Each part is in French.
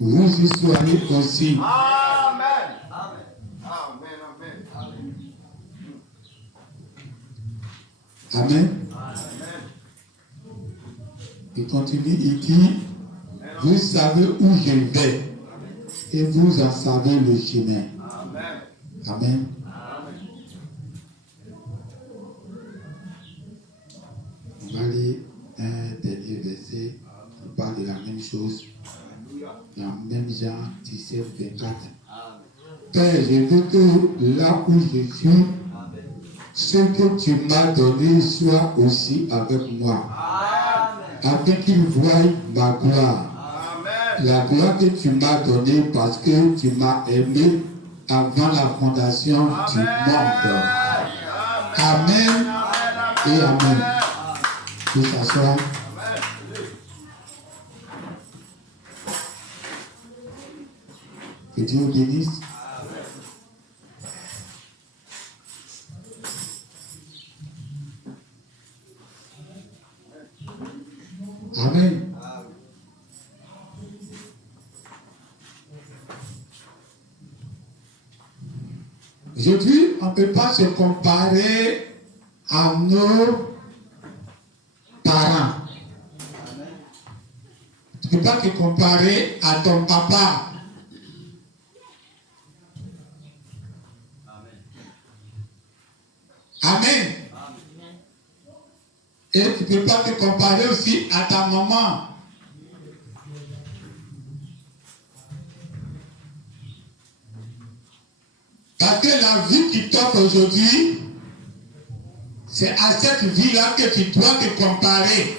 vous y soyez aussi. Amen. Amen. Amen. Amen. Il continue, il dit, vous savez où je vais et vous en savez le chemin. Amen. Amen. On va lire un dernier verset qui parle de la même chose. Dans même Jean 17, 24. Père, je veux que là où je suis, ce que tu m'as donné soit aussi avec moi. Afin qu'ils voient ma gloire. Amen. La gloire que tu m'as donnée parce que tu m'as aimé avant la fondation du monde. Amen et amen. Tout s'asseoir. Que Dieu vous bénisse. Amen. Aujourd'hui, on ne peut pas se comparer à nos parents. Tu ne peux pas te comparer à ton papa. Amen. Et tu ne peux pas te comparer aussi à ta maman. Parce que la vie qui t'offre aujourd'hui, c'est à cette vie-là que tu dois te comparer.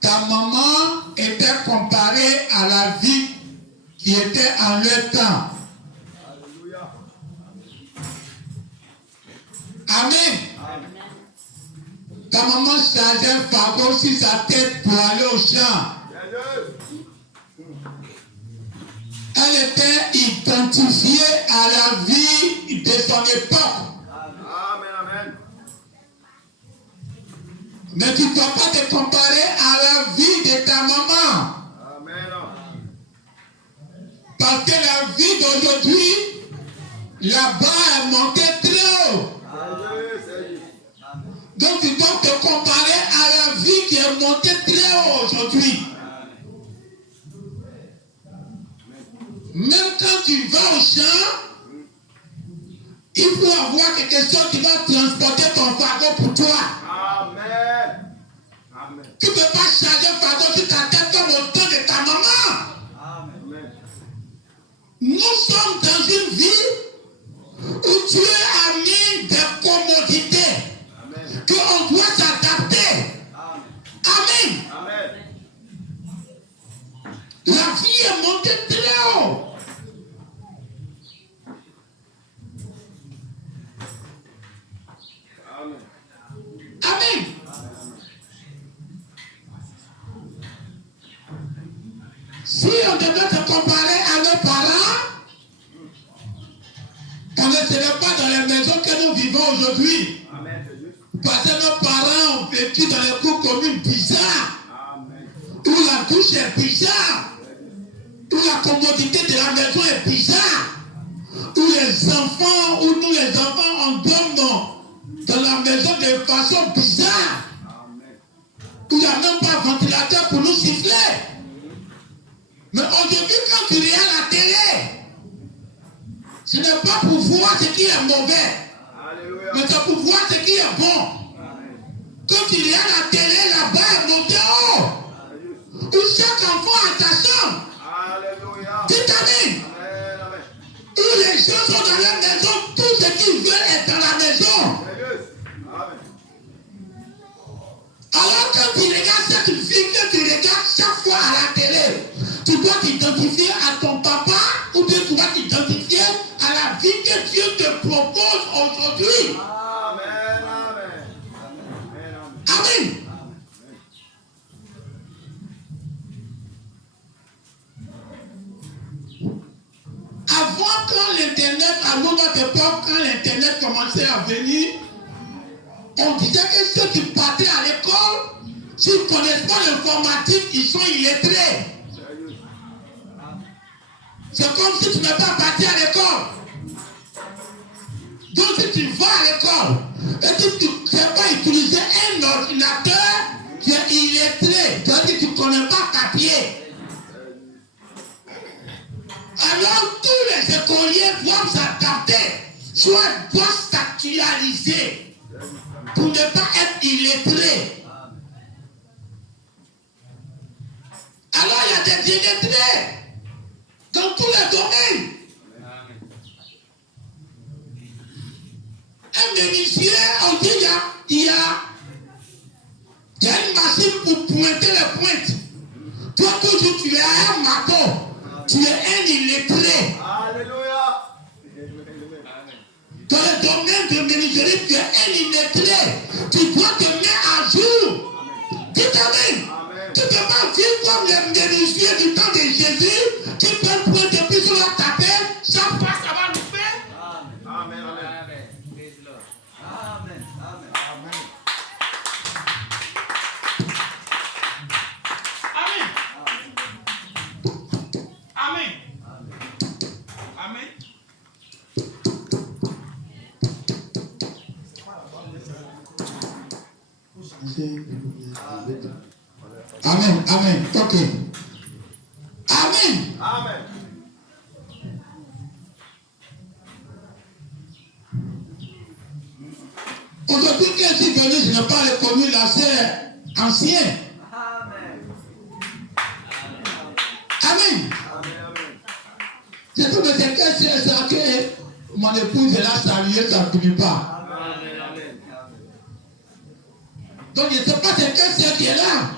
Ta maman était comparée à la vie qui était en leur temps. Amen. Ta maman chargeait un fardeau sur sa tête pour aller au champ. Elle était identifiée à la vie de son époque. Amen. Mais tu ne dois pas te comparer à la vie de ta maman. Amen. Parce que la vie d'aujourd'hui, là-bas est montée très haut. Donc tu dois te comparer à la vie qui est montée très haut aujourd'hui. Même quand tu vas au champ, il faut avoir quelque chose qui va transporter ton fardeau pour toi. Amen. Tu ne peux pas charger un fardeau sur ta tête comme au temps de ta maman. Amen. Nous sommes dans une vie où Dieu a mis des commodités qu'on doit s'adapter. Amen. Amen. La vie est montée très haut. Amen. Si on devait se comparer à nos parents, on ne serait pas dans les maisons que nous vivons aujourd'hui. Parce que nos parents ont vécu dans les cours communes bizarres, où la douche est bizarre, où la commodité de la maison est bizarre, où les enfants, où nous les enfants, on dorme dans la maison de façon bizarre, où il n'y a même pas de ventilateur pour nous siffler. Mais aujourd'hui, quand tu regardes la télé, ce n'est pas pour voir ce qui est mauvais, mais c'est pour voir ce qui est bon. Quand tu regardes la télé, là-bas est monté haut, où chaque enfant a sa chambre. Dites amen. Où les gens sont dans la maison, tout ce qu'ils veulent est dans la maison. Alors quand tu regardes cette vie que tu regardes chaque fois à la télé, tu dois t'identifier à ton papa ou bien tu dois t'identifier à la vie que Dieu te propose aujourd'hui. Amen. Avant, quand l'Internet, à notre époque, quand l'Internet commençait à venir, on disait que ceux qui partaient à l'école, S'ils ne connaissent pas l'informatique, ils sont illettrés. C'est comme si tu n'es pas parti à l'école. Donc si tu vas à l'école et que tu ne sais pas utiliser un ordinateur, tu es illettré. C'est-à-dire que tu ne connais pas papier. Alors tous les écoliers doivent s'adapter, soit doivent s'actualiser pour ne pas être illettrés. Alors il y a des illettrés dans tous les domaines. Un menuisier, on dit il y a une machine pour pointer les pointes. Toi toujours tu es un marteau. Tu es un illettré. Alléluia. Dans le domaine de menuiserie, tu es un illettré. Tu dois te mettre à jour. Dites amen. Tu ne peux pas vivre comme les menuisiers du temps de Jésus qui peuvent prendre depuis sur la tapette. Chaque fois, ça va nous faire. Amen. Amen. Amen. Amen. Amen. Amen. Amen. Amen. Ok. Amen. Amen. Aujourd'hui, quand je suis venu, je n'ai pas reconnu la sœur ancienne. Amen. Je trouve que c'est que ça que mon épouse est là, saluer, ça ne finit pas. Donc je ne sais pas c'est quel c'est qui est là.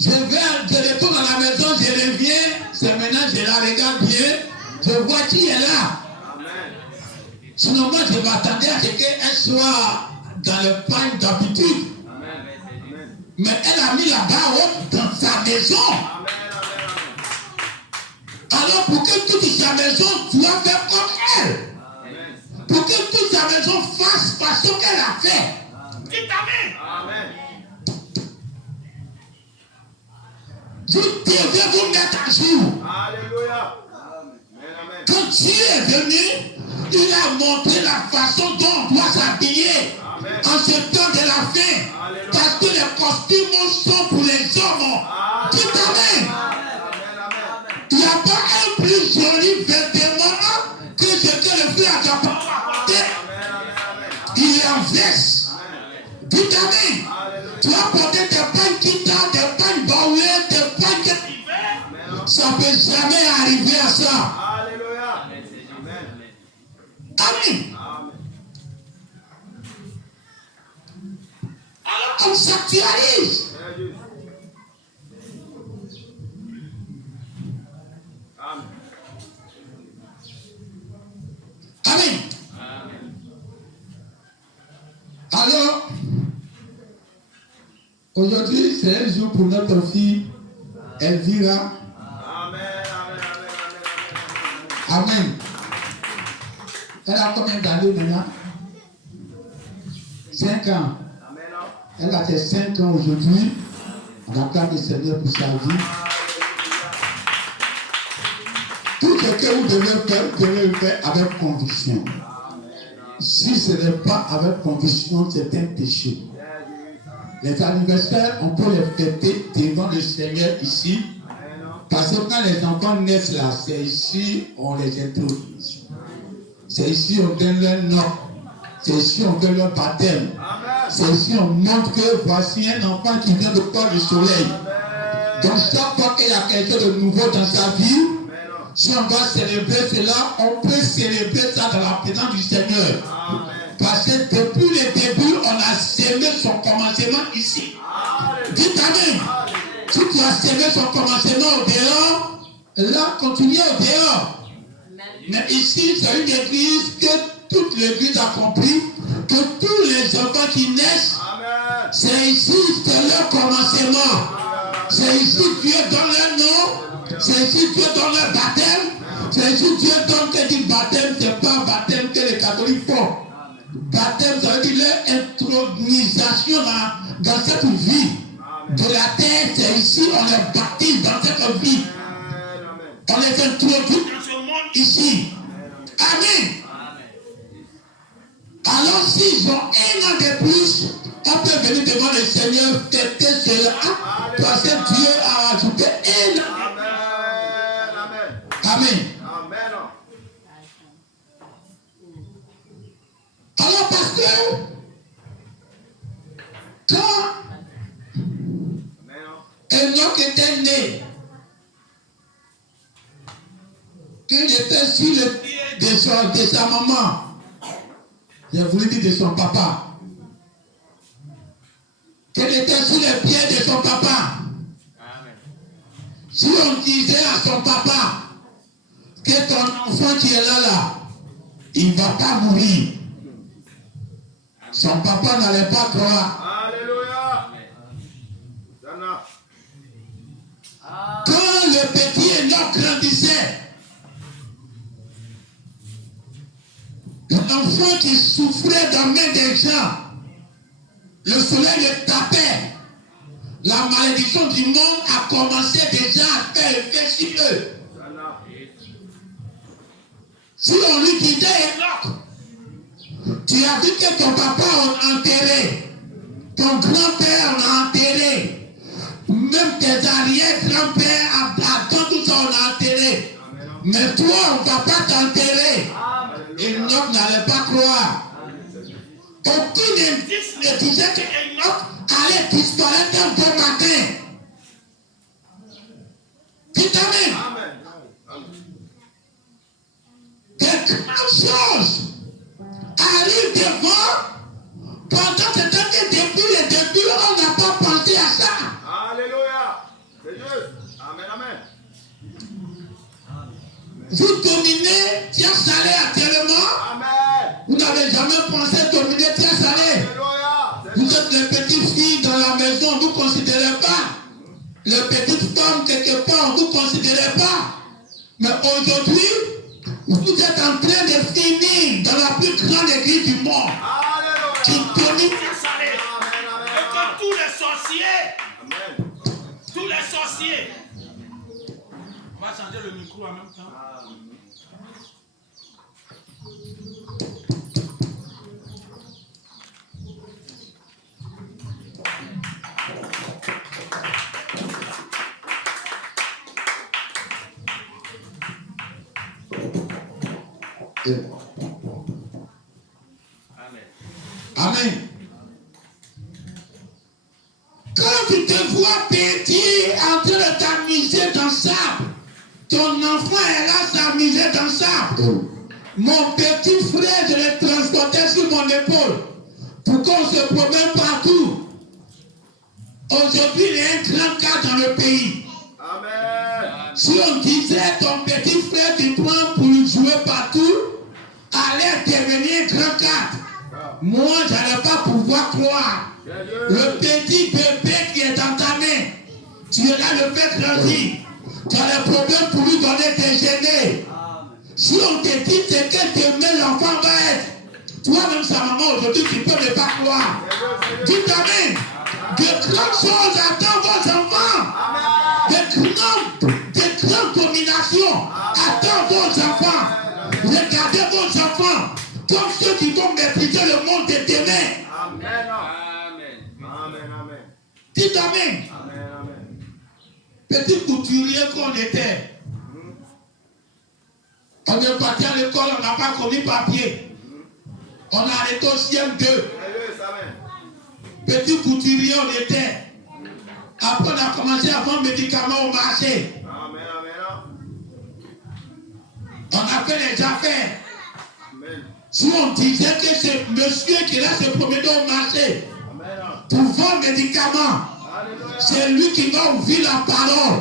Je retourne à la maison, je reviens, c'est maintenant, je la regarde bien, je vois qui est là. Sinon moi je m'attendais à ce qu'elle soit dans le pain d'habitude. Mais elle a mis la barre haute dans sa maison. Alors pour que toute sa maison doit faire comme elle. Pour que toute sa maison fasse façon qu'elle a fait. Dites amen. Vous devez vous mettre à jour. Alléluia. Quand Dieu est venu, il a montré la façon dont on doit s'habiller en ce temps de la fin. Parce que les costumes sont pour les hommes. Dites amen. Il n'y a pas un plus joli vêtement que ce que le frère a porté. Il est en veste. Dites amen. Tu as porté des pagnes qui tardent, des pagnes baoulées, des pagnes que ça ne peut jamais arriver à ça. Alléluia. Amen. Alors on s'actualise. Amen. Alors, aujourd'hui, c'est un jour pour notre fille Elvira. Amen. Elle a combien d'années maintenant? 5 ans. Elle a fait 5 ans aujourd'hui. On acclame le Seigneur pour sa vie. Tout ce que vous devez faire, vous devez le faire avec conviction. Si ce n'est pas avec conviction, c'est un péché. Les anniversaires, on peut les fêter devant le Seigneur ici. Parce que quand les enfants naissent là, c'est ici on les introduit. C'est ici on donne leur nom. C'est ici on donne leur baptême. C'est ici on montre que voici un enfant qui vient de voir le soleil. Donc chaque fois qu'il y a quelque chose de nouveau dans sa vie, si on doit célébrer cela, on peut célébrer ça dans la présence du Seigneur. Parce que depuis le début, on a sémé son commencement ici. Dites amen. Si tu as sémé son commencement au dehors, là, continue au dehors. Mais ici, c'est une église que toute l'église a compris que tous les enfants qui naissent, c'est ici, c'est leur commencement. C'est ici Dieu donne leur nom, c'est ici Dieu donne leur baptême, c'est ici Dieu donne que dit baptême, c'est pas un baptême que les catholiques font. Baptême, ça veut dire leur intronisation dans cette vie de la terre, c'est ici, on les baptise dans cette vie. On les introduit dans ce monde ici. Amen. Alors s'ils ont un an de plus, on peut venir devant le Seigneur, fêter cela, parce que Dieu a ajouté un an. Amen. Alors parce que quand Enoch était né, qu'il était sur le pied de sa maman, j'ai voulu dire de son papa, qu'il était sur le pied de son papa. Si on disait à son papa que ton enfant qui est là, il ne va pas mourir, son papa n'allait pas croire. Alléluia. Quand le petit Enoch grandissait, l'enfant qui souffrait dans la main des gens, le soleil le tapait, la malédiction du monde a commencé déjà à faire effet sur eux. Si on lui disait, Enoch, tu as dit que ton papa on a enterré, ton grand-père on a enterré, même tes arrière-grands-pères, Adam, tout ça on a enterré. Mais toi, on ne va pas t'enterrer. Enoch n'allait pas croire. Aucun indice ne disait que Enoch allait disparaître un bon matin. Dites amen. Des grandes choses arrivent devant. Pendant ce temps que depuis le début, on n'a pas pensé à ça. Alléluia. C'est juste. Amen, amen. Vous dominez Tia Salé actuellement. Amen. Vous n'avez jamais pensé dominer Tia Salé. Alléluia. Vous êtes les petites filles dans la maison, vous ne considérez pas. Les petites femmes, quelque part, vous ne considérez pas. Mais aujourd'hui, vous êtes en train de finir dans la plus grande église du monde. Alléluia. Qui domine Tia Salé. Amen, amen, Et que tous les sorciers, amen. tous les sorciers. On va changer le micro en même temps. Amen. Quand tu te vois petit en train de t'amuser dans ça, ton enfant est là s'amuser dans ça. Mon petit frère, je l'ai transporté sur mon épaule pour qu'on se promène partout. Aujourd'hui, il y a un grand cas dans le pays. Amen. Si on disait ton petit frère, tu prends pour lui jouer partout, allait devenir un grand cas. Moi, je n'allais pas pouvoir croire. Le petit bébé qui est dans ta main, tu es là le faire grandir. Tu as des problèmes pour lui donner déjeuner. Si on te dit c'est quel demain l'enfant va être, toi-même sa maman aujourd'hui, tu peux ne pas croire. Dites amen. De grandes choses attendent vos enfants. De grandes dominations attendent vos enfants. Regardez vos enfants comme ceux qui vont maîtriser le monde de demain. Amen. Amen. Amen. Dites amen. Amen. Amen. Petit couturier qu'on était. On est parti à l'école, on n'a pas commis papier. On a arrêté au CM2. Petit couturier on était. Après on a commencé à vendre médicaments au marché. Amen. On a fait les affaires. Amen. Si on disait que c'est monsieur qui là se promener au marché Amen. pour vendre médicaments, Alléluia. c'est lui qui va ouvrir la parole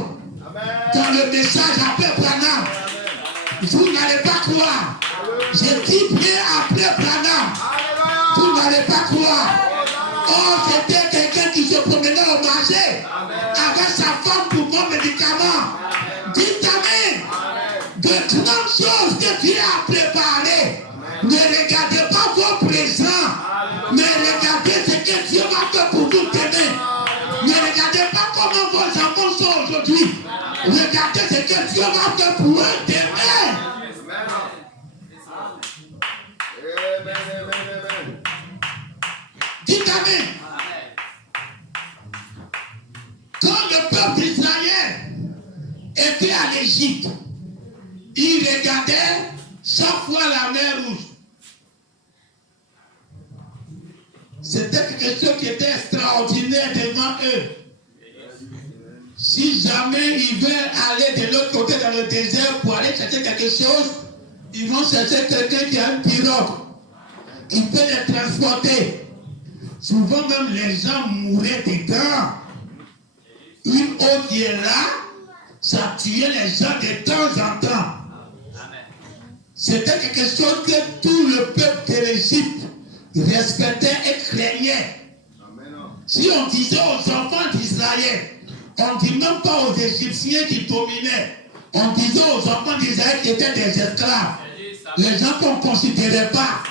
Amen. dans le message après Branham. Vous n'allez pas croire. Je dis bien après Branham. Vous n'allez pas croire. Oh, c'était quelqu'un qui se promenait au marché avec sa femme pour vendre médicaments. Dites amen. De grandes choses que Dieu a préparées. Ne regardez pas vos présents, mais regardez ce que Dieu va faire pour vous demain. aujourd'hui. Regardez ce que Dieu va faire pour eux demain. Dites Amen. Quand le peuple d'Israël était à l'Égypte, il regardait chaque fois la mer Rouge. C'était quelque chose qui était extraordinaire devant eux. Si jamais ils veulent aller de l'autre côté dans le désert pour aller chercher quelque chose, ils vont chercher quelqu'un qui a une pirogue, qui peut les transporter. Souvent même les gens mouraient dedans. Une eau qui est là, ça tuait les gens de temps en temps. C'était quelque chose que tout le peuple de l'Égypte respectait et craignait. Si on disait aux enfants d'Israël, on ne dit même pas aux Égyptiens qui dominaient, on disait aux enfants d'Israël qui étaient des esclaves, les gens qu'on ne considérait pas,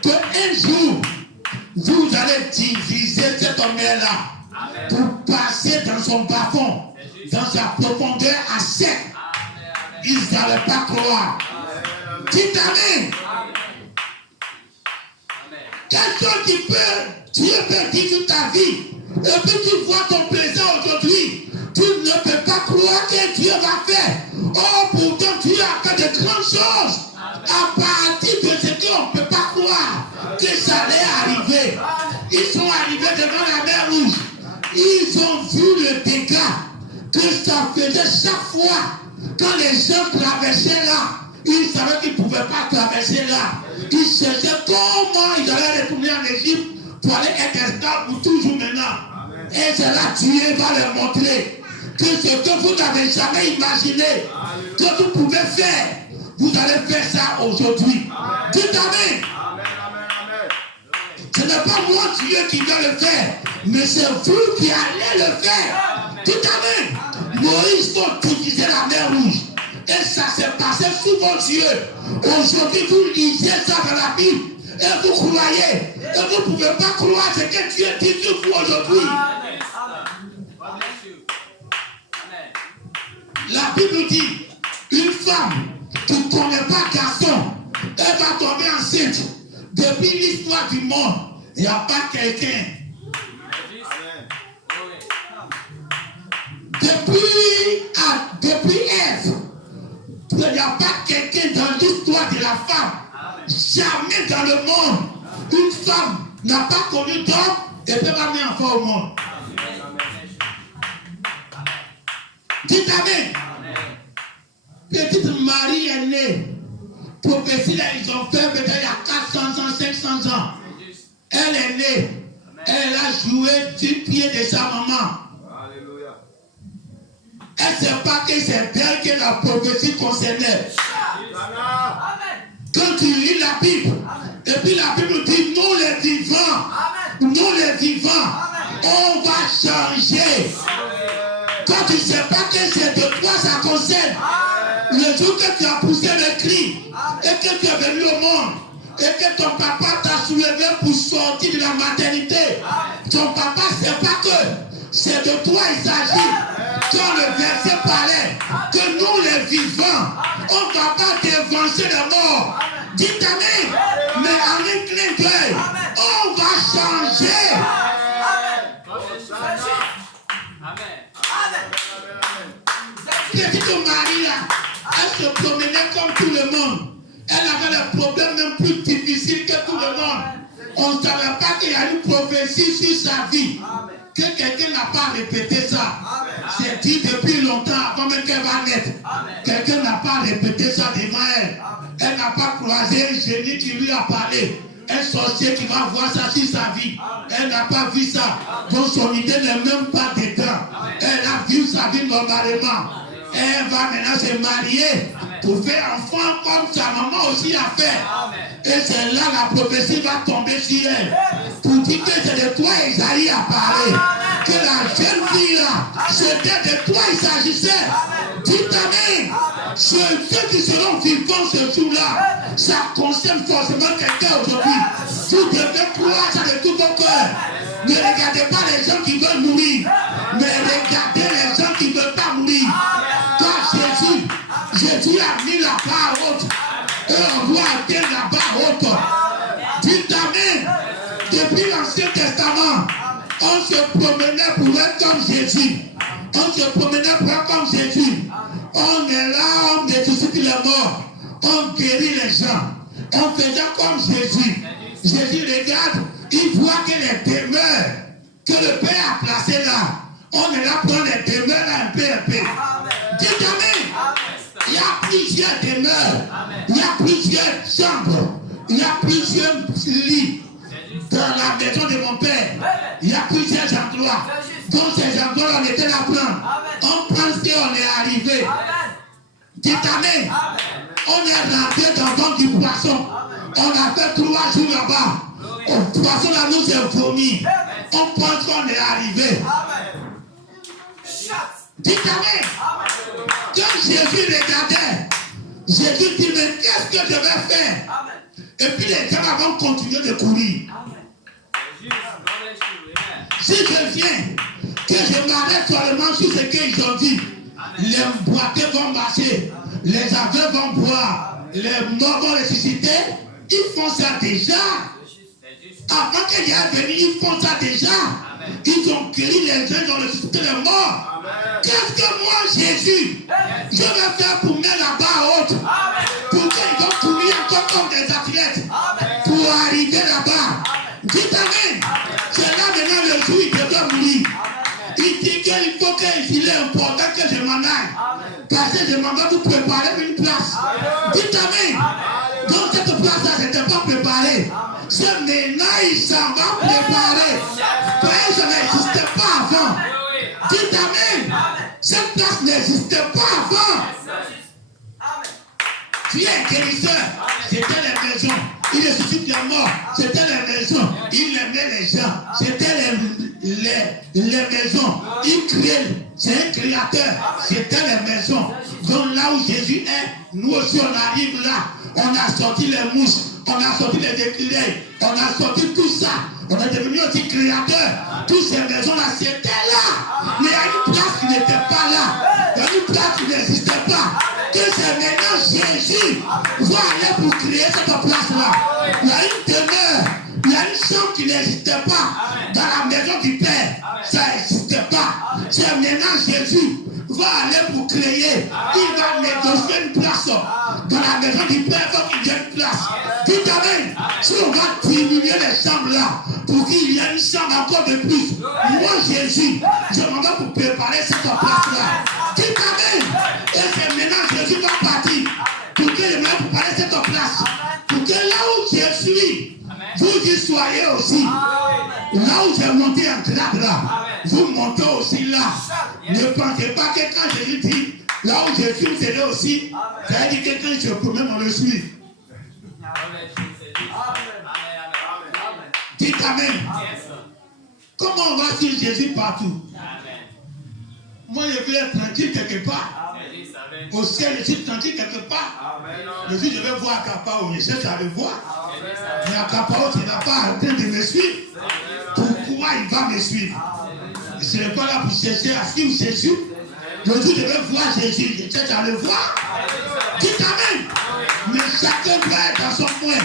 qu'un jour, vous allez diviser cette mer-là pour passer dans son bas-fond, dans sa profondeur à sec. Ils n'allaient pas croire. Dites Amen. Quelque chose qui peut, Dieu peut dire sur ta vie, et puis tu vois ton présent aujourd'hui, tu ne peux pas croire que Dieu va faire. Oh, pourtant Dieu a fait de grandes choses. À partir de ce qu'on ne peut pas croire que ça allait arriver. Ils sont arrivés devant la mer Rouge. Ils ont vu le dégât que ça faisait chaque fois quand les gens traversaient là. Ils savaient qu'ils ne pouvaient pas traverser là. Ils cherchaient comment ils allaient retourner en Égypte pour aller être esclaves pour toujours maintenant. Et c'est là que Dieu va leur montrer que ce que vous n'avez jamais imaginé, que vous pouvez faire, vous allez faire ça aujourd'hui. Dites Amen. Ce n'est pas moi Dieu qui va le faire, mais c'est vous qui allez le faire. Dites Amen. Moïse faut diviser la mer Rouge. Et ça s'est passé sous vos yeux. Aujourd'hui, vous lisez ça dans la Bible. Et vous croyez. Et vous ne pouvez pas croire ce que Dieu dit sur vous aujourd'hui. La Bible dit, une femme qui ne connaît pas garçon, elle va tomber enceinte. Depuis l'histoire du monde, il n'y a pas quelqu'un. Depuis Ève, il n'y a pas quelqu'un dans l'histoire de la femme. Jamais dans le monde, une femme n'a pas connu d'homme et peut pas mettre enfant au monde. Dites Amen. Petite Marie est née. Prophétie, là, ils ont fait peut-être il y a 400 ans, 500 ans. Elle est née. Elle a joué du pied de sa maman. Elle ne sait pas que c'est d'elle que la prophétie concernait. Quand tu lis la Bible, et puis la Bible dit, nous les vivants, on va changer. Quand tu ne sais pas que c'est de toi ça concerne, le jour que tu as poussé le cri, et que tu es venu au monde, et que ton papa t'a soulevé pour sortir de la maternité, ton papa ne sait pas que c'est de toi il s'agit. Quand le verset parlait que nous les vivants, on ne va pas dévancer les morts. Dites Amen. Mais en un clin d'œil, on va changer. Petite Marie, elle se promenait comme tout le monde. Elle avait des problèmes même plus difficiles que tout le monde. On ne savait pas qu'il y a une prophétie sur sa vie. Que quelqu'un n'a pas répété ça. C'est dit depuis longtemps avant même qu'elle va naître. Quelqu'un n'a pas répété ça devant elle. Elle n'a pas croisé un génie qui lui a parlé. Un sorcier qui va voir ça sur sa vie. Elle n'a pas vu ça. Donc son idée n'est même pas dedans. Elle a vu sa vie normalement. Elle va maintenant se marier pour faire enfant comme sa maman aussi a fait. Et c'est là la prophétie va tomber sur elle. Pour dire que c'est de toi Isaïe a parlé. Que la jeune fille là, c'était de toi il s'agissait. Dites Amen. Ceux qui seront vivants ce jour-là, ça concerne forcément quelqu'un aujourd'hui. Vous devez croire ça de tout votre cœur. Ne regardez pas les gens qui veulent mourir, mais regardez les gens qui ne veulent pas mourir. Car Jésus a mis la barre haute. Et on doit atteindre la barre haute. Dites amen. Depuis l'Ancien Testament, on se promenait pour être comme Jésus. On se promenait pour être comme Jésus. On est là, on ressuscite les morts. On guérit les gens. On faisait comme Jésus. Jésus regarde, il voit que les demeures que le Père a placées là, on est là pour les demeures là un peu. Dites amen. Il y a plusieurs demeures. Il y a plusieurs chambres. Il y a plusieurs lits. Dans la maison de mon Père, il y a plusieurs endroits. Dans ces endroits, on était là à prendre. On pense qu'on est arrivé. Dites amen. On est rentré dans le ventre du poisson. On a fait 3 jours là-bas. Le poisson là nous a vomi. On pense qu'on est arrivé. Dites amen. Quand Jésus regardait, Jésus dit, mais qu'est-ce que je vais faire? Et puis les gens vont continuer de courir. Si je viens, que je m'arrête seulement sur ce qu'ils ont dit, les boiteux vont marcher, les aveugles vont boire, les morts vont ressusciter, ils font ça déjà. Avant qu'il y ait venu, ils font ça déjà. Ils ont guéri les gens, ils ont ressuscité les morts. Qu'est-ce que moi, Jésus, je vais faire pour mettre la barre haute? Pour qu'ils vont courir encore comme des athlètes pour arriver là-bas. Dites amen. C'est là maintenant le jour où il devait mourir. Il dit qu'il faut qu'il est important que je m'en aille. Parce que je m'en vais vous préparer une place. Dites amen. Donc cette place-là, je n'était pas préparée. C'est maintenant il s'en va préparer. Parce que ça n'existait pas avant. Dites amen. Cette place n'existait pas avant. Tu es guérisseur. C'était les maisons. Il ressuscite les morts. C'était les maisons. Il aimait les gens. C'était les maisons. Il crée. C'est un créateur. C'était les maisons. Donc là où Jésus est, nous aussi on arrive là. On a sorti les mouches. On a sorti les écureuils. On a sorti tout ça. On est devenu aussi créateur. Toutes ces maisons-là, c'était là. Mais il y a une place qui n'était pas là. Il y a une place qui n'existait pas. Que c'est maintenant Jésus va aller pour créer cette place-là. Il y a une demeure. Il y a une chambre qui n'existait pas. Dans la maison du Père, ça n'existait pas. C'est maintenant Jésus va aller pour créer. Il va négocier une place. Dans la maison du Père, il faut qu'il y ait une place. Dites amen. Si on va diminuer les chambres là, pour qu'il y ait une chambre encore de plus. Moi, Jésus, je m'en vais pour préparer cette place-là. Dites amen. Et c'est maintenant Jésus va partir. Pour que je m'en vais préparer cette place. Pour que là où je suis, vous y soyez aussi. Là où j'ai monté en grade là, vous montez aussi là. Ne pensez pas que quand Jésus dit, là où je suis, vous serez aussi. Ça veut dire que quand je promets, on le suit. Dites amen. Comment on va suivre Jésus partout? Moi, je veux être tranquille quelque part. Au ciel, je suis tranquille quelque part. Je dis, je vais voir Akapao. Je cherche à le voir. Mais Akapao, tu n'as pas en train de me suivre. Pourquoi il va me suivre? Je ne suis pas là pour chercher à suivre Jésus. Je dis, je vais voir Jésus. Je cherche à le voir. Dites amen. Mais chacun doit être dans son coin.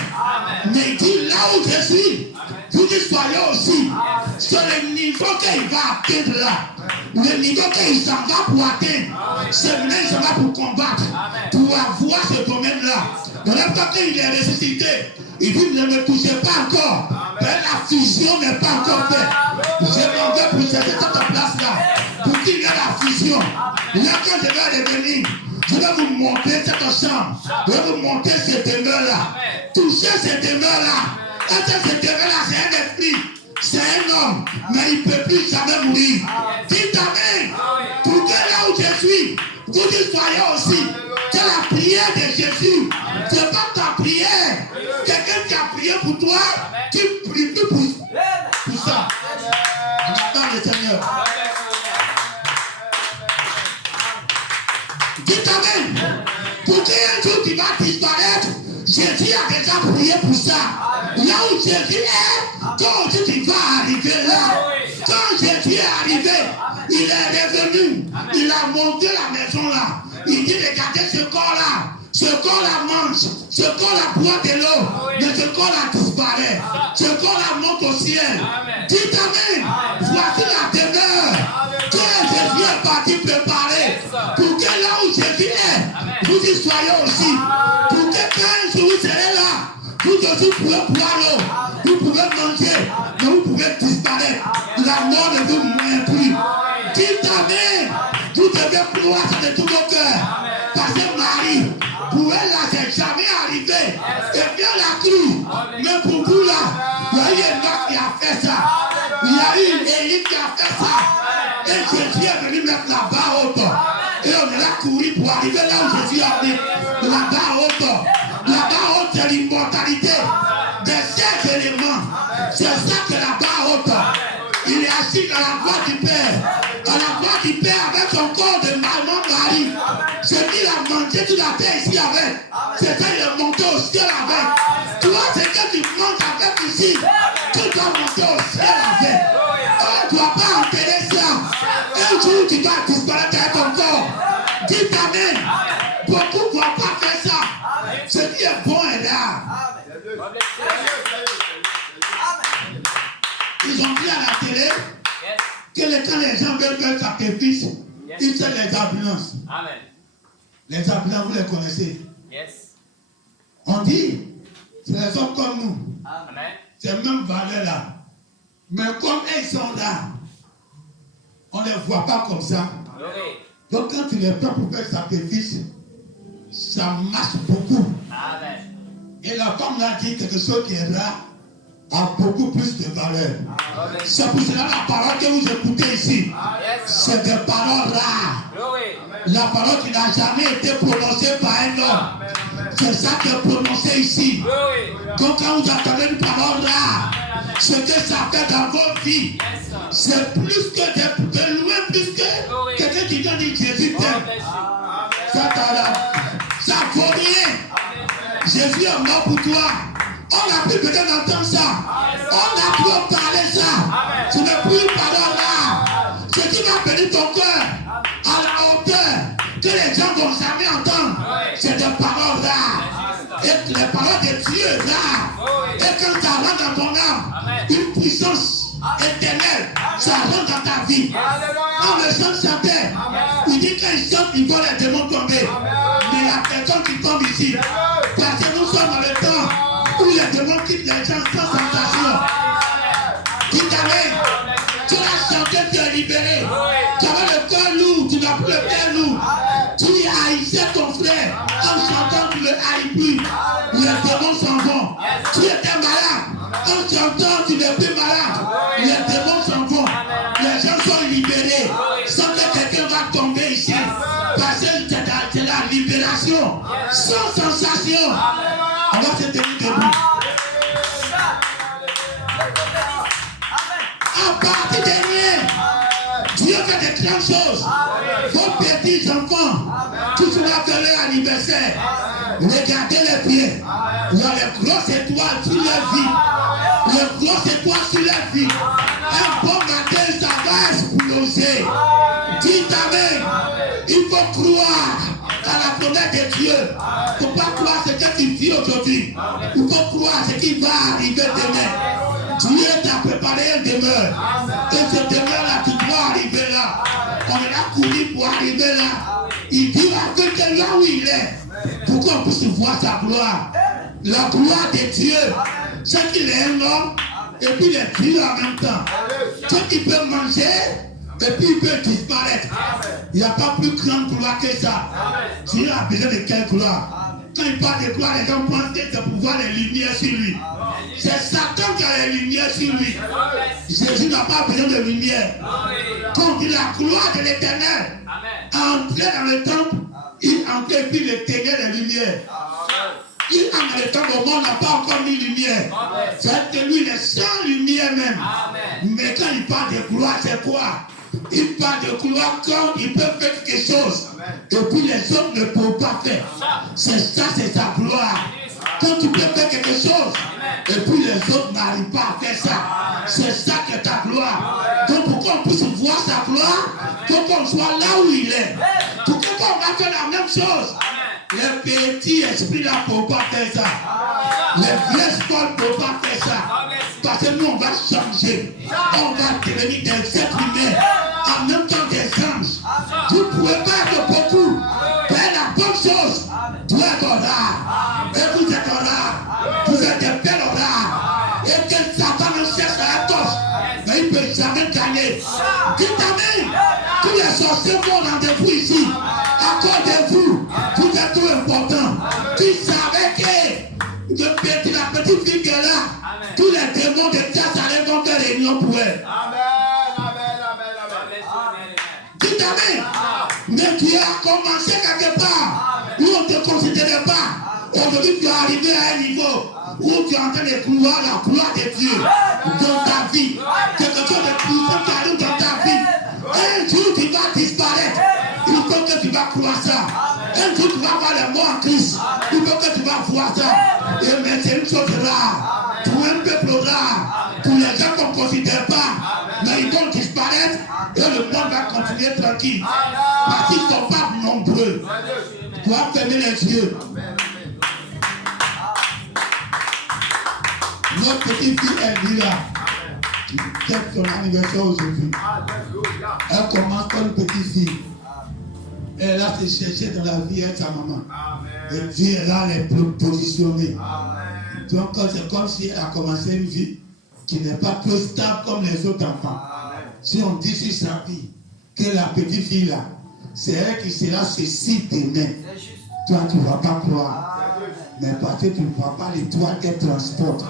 Mais il dit, là où je suis, vous y soyez aussi. Sur le niveau qu'il va atteindre là. Le niveau qu'il s'en va pour atteindre. C'est maintenant il s'en va pour combattre. Pour avoir ce domaine-là. Dans le temps qu'il est ressuscité, il dit, ne me touchez pas encore. Mais la fusion n'est pas encore faite. Je m'en vais pour cette place-là. Pour qu'il y ait la fusion. Là, quand je vais revenir, je vais vous montrer cette chambre. Je vais vous montrer cette demeure-là. Touchez cette demeure-là. Est-ce que cette demeure-là, c'est un esprit? C'est un homme. Mais il ne peut plus jamais mourir. Dites amen. Pour que là où je suis, vous y soyez aussi. C'est la prière de Jésus. Ce n'est pas ta prière. Quelqu'un qui a prié pour toi, tu pries plus pour ça. On attend le Seigneur. Dites amen. Pour qu'il y ait un jour qui va disparaître, Jésus a déjà prié pour ça. Là où Jésus est, Toi aussi, tu vas arriver là. Quand Jésus est arrivé, il est revenu. Il a monté la maison là. Il dit, regardez ce corps-là. Ce corps-là mange. Ce corps-là boit de l'eau. Mais ce corps-là disparaît. Ce corps-là monte au ciel. Dites amen. Voici la demeure que Jésus est parti préparer. Pour que là où Jésus est, vous y soyez aussi. Pour que quand vous serez là, vous aussi pouvez boire l'eau. Vous pouvez manger. Mais vous pouvez disparaître. La mort ne vous moins plus. Dites amen. Vous devez croire ça de tout vos cœurs. Parce que Marie, pour elle là, c'est jamais arrivé. C'est bien la crue. Mais pour vous là, il y a eu Enoch qui a fait ça. Il y a eu Élie qui a fait ça. Et Jésus est venu mettre la barre haute. Et on est là couru pour arriver là où Jésus a mis la barre haute. La barre haute, c'est l'immortalité des 7 éléments. C'est ça que la barre haute. Il est assis dans la gloire du Père. Dans la gloire du Père avec son corps de maman Marie. Ce qu'il a mangé toute la terre ici avec. C'est ça, il est monté au ciel avec. Toi, c'est que tu manges avec ici. Tu dois monter au ciel avec. Tu ne dois pas enterrer ça. Un jour, tu vas disparaître avec ton corps. Dites amen. Beaucoup ne vont pas faire ça. Ce qui est bon est là. Ils ont dit à la télé que quand les gens veulent faire sacrifice, ils font les ambulances. Amen. Les ambulances, vous les connaissez. Yes. On dit, c'est les hommes comme nous. Amen. C'est même valeur là. Mais comme ils sont là, on ne les voit pas comme ça. Glory. Donc quand tu les prends pour faire sacrifice, ça marche beaucoup. Amen. Et la femme là dit quelque chose qui est rare, a beaucoup plus de valeur. Amen. C'est pour cela la parole que vous écoutez ici, Yes. c'est des paroles rares. Glory. La parole qui n'a jamais été prononcée par un homme. C'est ça qui est prononcé ici. Glory. Donc quand vous attendez une parole rare, ce que ça fait dans vos vies, Yes. c'est plus que de loin plus que quelqu'un qui vient dire Jésus God t'aime. bless you. Ça ne vaut rien. Jésus est mort pour toi. On a pu peut-être entendre ça. On a pu parler ça. Ce n'est plus une parole là. Ce qui va bénir ton cœur à la hauteur que les gens ne vont jamais entendre, c'est des paroles là. Et les paroles de Dieu là. Et quand ça rentre dans ton âme, une puissance éternelle, ça rentre dans ta vie. Quand le sang chantait, il dit quand il chante, il voit les démons tomber. Mais la personne qui tombe ici, parce que nous sommes dans le temps où les démons quittent les gens sans sensation. Dites amen. Tu as chanté, tu es libéré. Tu avais le cœur lourd, tu n'as plus le cœur lourd. Tu haïssais ton frère en chantant, tu ne le haïs plus. Les démons s'en vont. Tu étais malade. En chantant, tu n'es plus malade. Les démons s'en vont. Les gens sont libérés. Sans que quelqu'un va tomber ici. Parce que c'est la libération. Sans sensation. On va se tenir debout. À partir de rien, Dieu fait de grandes choses. Vos petits enfants, tu seras fait leur anniversaire. Regardez les pieds. Il y a les grosses étoiles sur leur vie. Les grosses étoiles sur leur vie. Un bon matin, ça va exploser. Dites amen. Il faut croire à la promesse de Dieu. Il ne faut pas croire ce que tu vis aujourd'hui. Il faut croire ce qui va arriver demain. Dieu t'a préparé une demeure. Et cette demeure-là, tu dois arriver là. On est là courir pour arriver là. Il dit avec là où il est. Pour qu'on puisse voir sa gloire. La gloire de Dieu. C'est qu'il est un homme. Et puis il est Dieu en même temps. C'est qu'il peut manger. Et puis il peut disparaître. Il n'y a pas plus grande gloire que ça. Dieu a besoin de quelle gloire? Quand il parle de gloire, les gens pensent que c'est pour voir les lumières sur lui. C'est Satan qui a les lumières sur lui. Jésus n'a pas besoin de lumière. Quand il a la gloire de l'Éternel entrer dans le temple, il entrait et puis il éteignait les lumières. Il entre dans le temple, au monde n'a pas encore mis lumière. C'est que lui, il est sans lumière même. Mais quand il parle de gloire, c'est quoi? Il parle de gloire quand il peut faire quelque chose. Et puis les autres ne peuvent pas faire. C'est ça, c'est sa gloire. Quand tu peux faire quelque chose, et puis les autres n'arrivent pas à faire ça. quelqu'un soit là où il est. Pour quelqu'un, on va faire la même chose. Les petits esprits là ne peuvent pas faire ça. Les vieux sports ne peuvent pas faire ça. Parce que nous, on va changer. On va devenir des êtres humains. En même temps des anges. Vous ne pouvez pas être beaucoup. Faire la bonne chose. Vous êtes là. Et vous êtes là. Vous êtes des belles là. Et que Satan nous cherche à la torche. Mais il ne peut jamais gagner. Dites amen. Tous les sorciers vont rendez-vous ici. À cause de vous. Vous êtes tout important. Tu savais que la petite fille qui est là, tous les démons de chasse allaient vont faire réunion pour elle. Dites amen. Mais tu as commencé quelque part où on ne te considérait pas. Aujourd'hui, tu es arrivé à un niveau où tu es en train de couloir la gloire de Dieu dans ta vie. Quelque chose de puissant qui arrive dans ta vie. Un jour, tu vas disparaître. Il faut que tu vas croire ça. Un jour, tu vas voir les mots en Christ. Il faut que tu vas voir ça. Et mais c'est une chose rare. Pour un peuple rare. Pour les gens qu'on ne considère pas. Mais ils vont disparaître. Et le monde va continuer tranquille. Parce qu'ils ne sont pas nombreux. Tu vas fermer les yeux. Notre petite fille Elvira, qui fête son anniversaire aujourd'hui. Elle commence comme une petite fille. Elle a se cherché dans la vie avec sa maman. Et Dieu est là les positionner. Donc c'est comme si elle a commencé une vie qui n'est pas plus stable comme les autres enfants. Si on dit sur sa vie que la petite fille là, c'est elle qui sera ceci demain. Toi tu ne vas pas croire. Mais parce que tu ne vois pas l'étoile qu'elle transporte.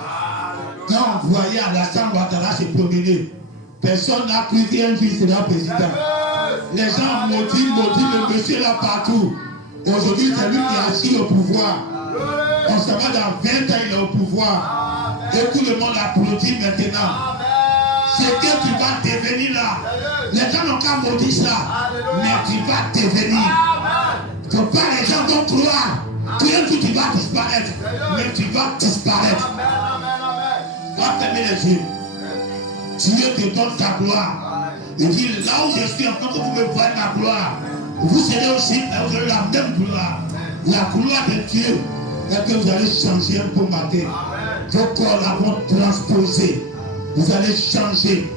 Quand on voyait Alassane Ouattara se promener, personne n'a cru qu'un fils sera président. Les gens maudissent le monsieur là partout. Aujourd'hui, c'est lui qui est assis au pouvoir. On se va dans 20 ans, il est au pouvoir. Et tout le monde applaudit maintenant. C'est que tu vas devenir là. Les gens n'ont qu'à maudire ça. Mais tu vas devenir. Il ne faut pas les gens vont croire. Un jour tu vas disparaître. Mais tu vas disparaître. Va fermer les yeux. Dieu te donne sa gloire. Il dit là où je suis, en tant que vous me voyez ma gloire, vous serez aussi vous aurez la même gloire. La gloire de Dieu est que vous allez changer un peu matin. Vos corps là vont transposer. Vous allez changer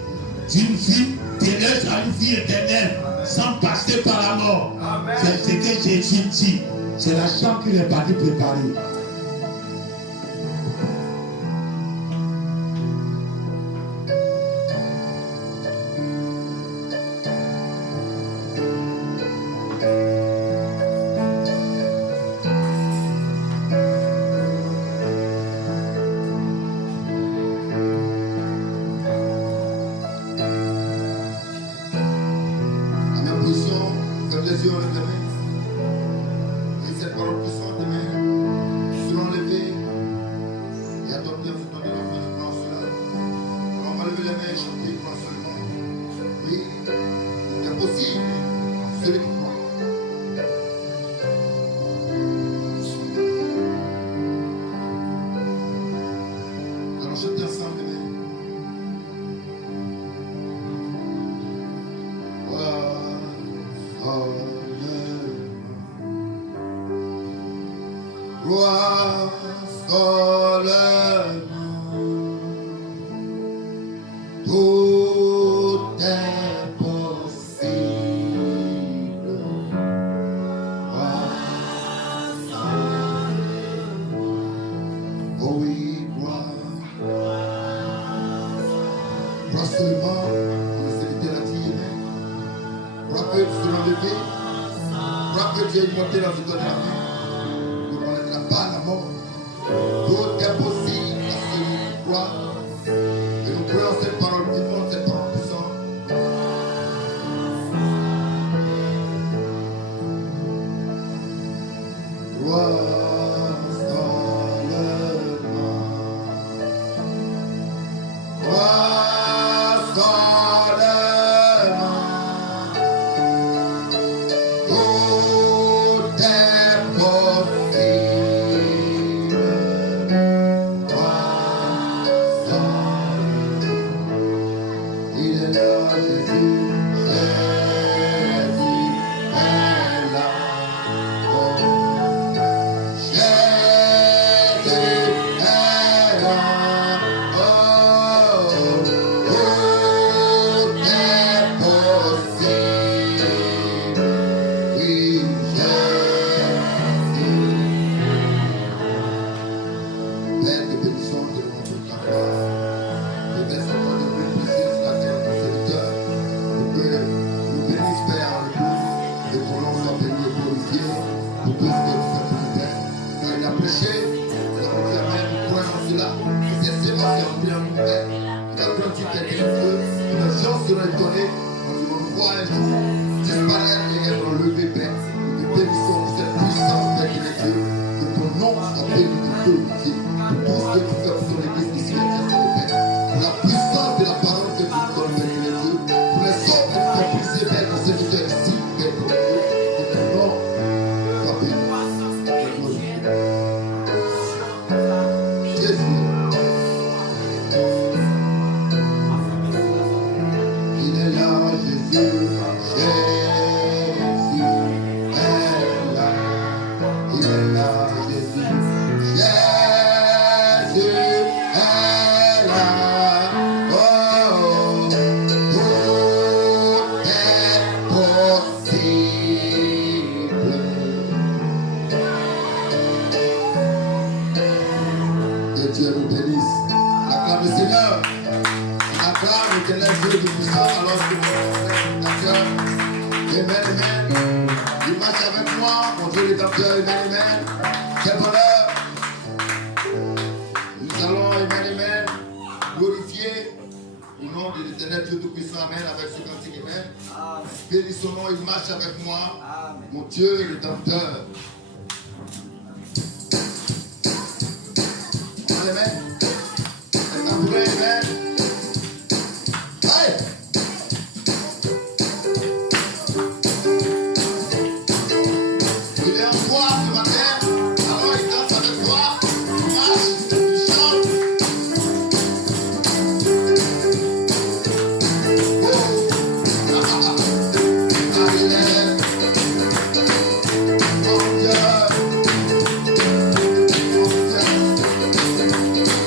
d'une vie terrestre à une vie éternelle sans passer par la mort. C'est ce que Jésus dit. C'est la chambre qu'il est parti préparer. va servir mon Père. Il va grandir tel qu'il veut. Et les gens seront étonnés quand ils vont nous voir un jour disparaître et être enlevés, Père. Nous te bénissons pour cette puissance, Père, qui est Dieu. Que ton nom soit béni de glorifié. Pour tout ce que tu fais pour ton église ici, Père. Pour la puissance de la parole que tu nous donnes, Père, qui est Dieu. Pour les sortes que tu as brisées, Père, ton serviteur ici, Père, qui est Dieu. Que ton nom soit béni. Jésus. Il est là, Jésus. Jésus est là. Il est là, Jésus. Jésus est là. Oh, tout est possible. Que Dieu nous bénisse. Acclame le Seigneur. Acclame l'éternel Dieu du puissant alors que mon frère, Amen, amen. Il marche avec moi, mon Dieu rédempteur, amen, amen. Quel bonheur. Nous allons, amen, amen, glorifier le nom de l'éternel Dieu tout-puissant, amen, avec ce cantique, amen. Bénis son nom, il marche avec moi, mon Dieu rédempteur. Amen. Amen. Hey! Il est en toi ce matin, alors il danse avec toi, il marche, il chante. Oh! Ah, il est mon Dieu, mon Dieu.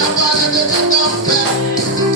la parole de cet enfer.